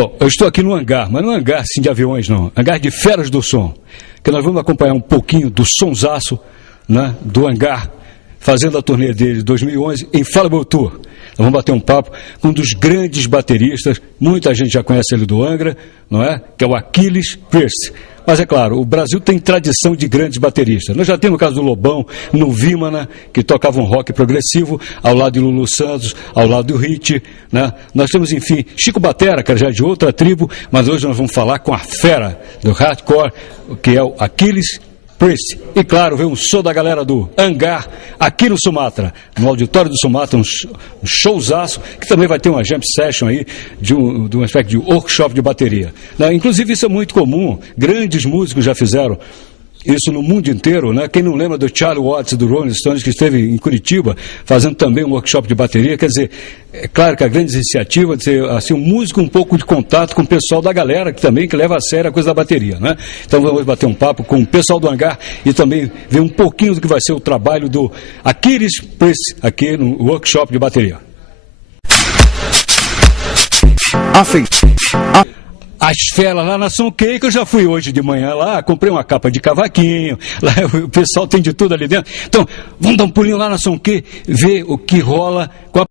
Bom, eu estou aqui no hangar, mas não é hangar assim, de aviões, não. Hangar de Feras do Som. Que nós vamos acompanhar um pouquinho do sonsaço, né, do hangar, fazendo a turnê dele de 2011 em Infallible Tour. Nós vamos bater um papo com um dos grandes bateristas, muita gente já conhece ele do Angra, não é? Que é o Achilles Pearce. Mas é claro, o Brasil tem tradição de grandes bateristas. Nós já temos o caso do Lobão, no Vimana, que tocava um rock progressivo, ao lado de Lulu Santos, ao lado do Hit, né? Nós temos, enfim, Chico Batera, que já é de outra tribo, mas hoje nós vamos falar com a fera do hardcore, que é o Achilles Pearce. E claro, veio um show da galera do Hangar, aqui no Sumatra, no auditório do Sumatra, um showzaço, que também vai ter uma jam session aí, de um aspecto de workshop de bateria. Inclusive isso é muito comum, grandes músicos já fizeram isso no mundo inteiro, né? Quem não lembra do Charlie Watts do Rolling Stones, que esteve em Curitiba, fazendo também um workshop de bateria. Quer dizer, é claro que a grande iniciativa de ser assim, um músico, um pouco de contato com o pessoal da galera, que também que leva a sério a coisa da bateria, né? Então vamos bater um papo com o pessoal do Hangar e também ver um pouquinho do que vai ser o trabalho do Achilles Pearce aqui no workshop de bateria. As feras lá na Som Cake, eu já fui hoje de manhã lá, comprei uma capa de cavaquinho, lá o pessoal tem de tudo ali dentro. Então, vamos dar um pulinho lá na Som Cake, ver o que rola com a